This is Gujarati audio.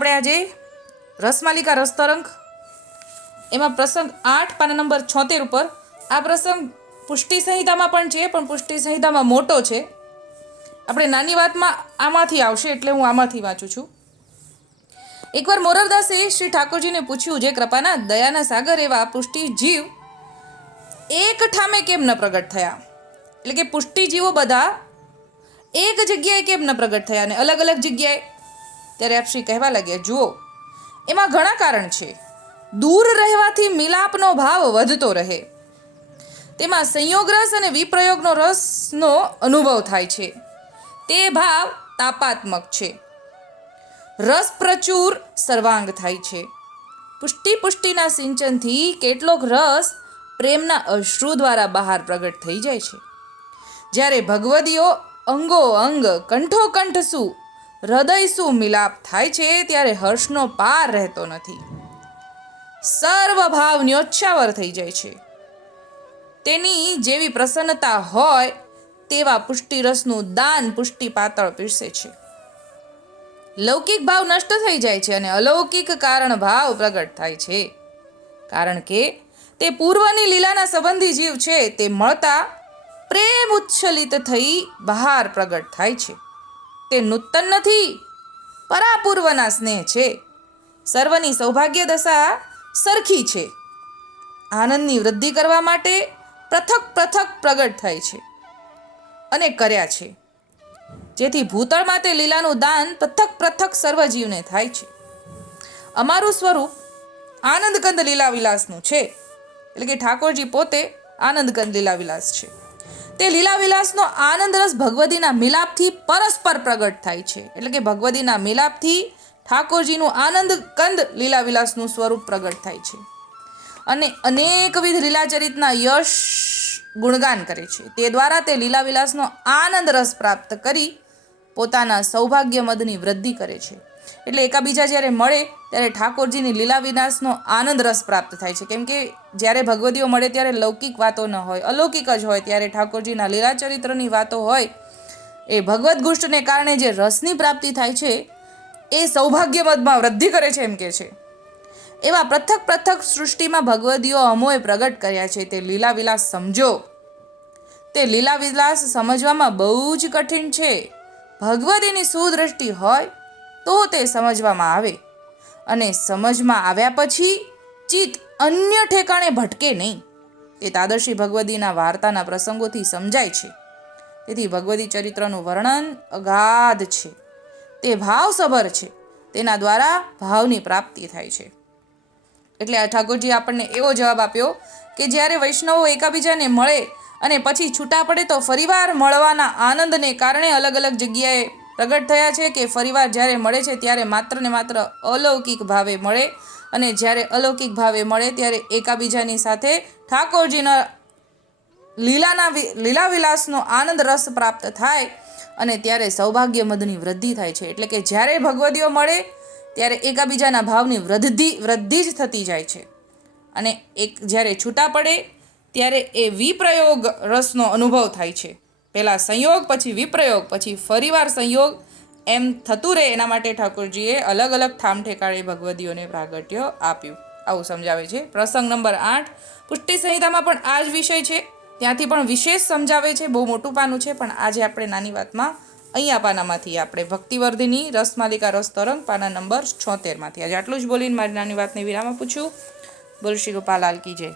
આપણે આજે રસમાલિકા રસતરંગ એમાં પ્રસંગ 8 પાના નંબર 76 ઉપર આ પ્રસંગ પુષ્ટિ સંહિતામાં પણ છે, પણ પુષ્ટિ સંહિતામાં મોટો છે. આપણે નાની વાતમાં આમાંથી આવશે એટલે હું આમાંથી વાંચું છું. એકવાર મોરલદાસે શ્રી ઠાકોરજીને પૂછ્યું, જે કૃપાના દયાના સાગર એવા પુષ્ટિ જીવ એક ઠામે કેમ ન પ્રગટ થયા? એટલે કે પુષ્ટિ જીવો બધા એક જગ્યાએ કેમ ન પ્રગટ થયા અને અલગ અલગ જગ્યાએ? ત્યારે આપશ્રી કહેવા લાગ્યા, જુઓ, એમાં ઘણા કારણ છે. દૂર રહેવાથી મિલાપનો ભાવ વધતો રહે, તેમાં સંયોગ રસ અને વિપ્રયોગનો રસનો અનુભવ થાય છે. તે ભાવ તાપાત્મક છે. રસ પ્રચુર સર્વાંગ થાય છે. પુષ્ટિના સિંચનથી કેટલોક રસ પ્રેમના અશ્રુ દ્વારા બહાર પ્રગટ થઈ જાય છે. જ્યારે ભગવદીઓ અંગો અંગ કંઠો કંઠ શું હૃદય શું મિલાપ થાય છે, ત્યારે હર્ષનો પાર રહેતો નથી. સર્વ ભાવ ન્યોચ્છાવર થઈ જાય છે. તેની જેવી પ્રસન્નતા હોય તેવા પુષ્ટિરસનું દાન પુષ્ટિ પાતળ પીરસે છે. લૌકિક ભાવ નષ્ટ થઈ જાય છે અને અલૌકિક કારણ ભાવ પ્રગટ થાય છે. કારણ કે તે પૂર્વની લીલાના સંબંધી જીવ છે. તે મળતા પ્રેમ ઉચ્છલિત થઈ બહાર પ્રગટ થાય છે. તે નૂતન નથી, પરાપૂર્વના સ્નેહ છે. સર્વની સૌભાગ્ય દશા સરખી છે. આનંદની વૃદ્ધિ કરવા માટે પૃથક પૃથક પ્રગટ થાય છે અને કર્યા છે, જેથી ભૂતળમાં તે લીલાનું દાન પૃથક પૃથક સર્વજીવને થાય છે. અમારું સ્વરૂપ આનંદકંદ લીલા વિલાસનું છે, એટલે કે ઠાકોરજી પોતે આનંદકંદ લીલા વિલાસ છે. તે લીલા વિલાસનો આનંદ રસ ભગવદીના મિલાપથી પરસ્પર પ્રગટ થાય છે, એટલે કે ભગવદીના મિલાપથી ઠાકોરજીનું આનંદ કંદ લીલા વિલાસનું સ્વરૂપ પ્રગટ થાય છે અને અનેકવિધ લીલાચરિતના યશ ગુણગાન કરે છે. તે દ્વારા તે લીલા વિલાસનો આનંદ રસ પ્રાપ્ત કરી પોતાના સૌભાગ્ય મદની વૃદ્ધિ કરે છે. એટલે એકાબીજા જ્યારે મળે ત્યારે ઠાકોરજીની લીલા વિલાસનો આનંદ રસ પ્રાપ્ત થાય છે. કેમ કે જ્યારે ભગવદીઓ મળે ત્યારે લૌકિક વાતો ન હોય, અલૌકિક જ હોય. ત્યારે ઠાકોરજીના લીલા ચરિત્રની વાતો હોય એ ભગવદ ગુષ્ટને કારણે જે રસની પ્રાપ્તિ થાય છે એ સૌભાગ્ય મદમાં વૃદ્ધિ કરે છે, એમ કે છે. એવા પૃથક પૃથક સૃષ્ટિમાં ભગવદીઓ અમોએ પ્રગટ કર્યા છે. તે લીલા વિલાસ સમજો. તે લીલા વિલાસ સમજવામાં બહુ જ કઠિન છે. ભગવદીની સુદ્રષ્ટિ હોય તો તે સમજવામાં આવે, અને સમજમાં આવ્યા પછી ચિત્ત અન્ય ઠેકાણે ભટકે નહીં. તે તાદર્શી ભગવદીના વાર્તાના પ્રસંગોથી સમજાય છે. તેથી ભગવદી ચરિત્રનું વર્ણન અગાધ છે. તે ભાવસભર છે. તેના દ્વારા ભાવની પ્રાપ્તિ થાય છે. એટલે આ ઠાકોરજી આપણને એવો જવાબ આપ્યો કે જ્યારે વૈષ્ણવો એકાબીજાને મળે અને પછી છૂટા પડે તો ફરીવાર મળવાના આનંદને કારણે અલગ અલગ જગ્યાએ પ્રગટ થયા છે, કે ફરીવાર જ્યારે મળે છે ત્યારે માત્ર ને માત્ર અલૌકિક ભાવે મળે, અને જ્યારે અલૌકિક ભાવે મળે ત્યારે એકાબીજાની સાથે ઠાકોરજીના લીલા વિલાસનો આનંદ રસ પ્રાપ્ત થાય અને ત્યારે સૌભાગ્ય મદની વૃદ્ધિ થાય છે. એટલે કે જ્યારે ભગવદીઓ મળે ત્યારે એકાબીજાના ભાવની વૃદ્ધિ જ થતી જાય છે, અને જ્યારે છૂટા પડે ત્યારે એ વિપ્રયોગ રસનો અનુભવ થાય છે. પહેલાં સંયોગ, પછી વિપ્રયોગ, પછી ફરીવાર સંયોગ, એમ થતું રહે. એના માટે ઠાકોરજીએ અલગ અલગ ઠામ ઠેકાણે ભગવદીઓને પ્રાગટ્ય આપ્યું. આવું સમજાવે છે. પ્રસંગ નંબર 8 પુષ્ટિ સંહિતામાં પણ આ જ વિષય છે. ત્યાંથી પણ વિશેષ સમજાવે છે. બહુ મોટું પાનું છે, પણ આજે આપણે નાની વાતમાં અહીંયા પાનામાંથી આપણે ભક્તિવર્ધિની રસમાલિકા રસતરંગ પાના નંબર 76માંથી આજે આટલું જ બોલીને મારી નાની વાતને વિરામ આપું છું. બોલ શ્રી ગોપાલ લાલ કી જય.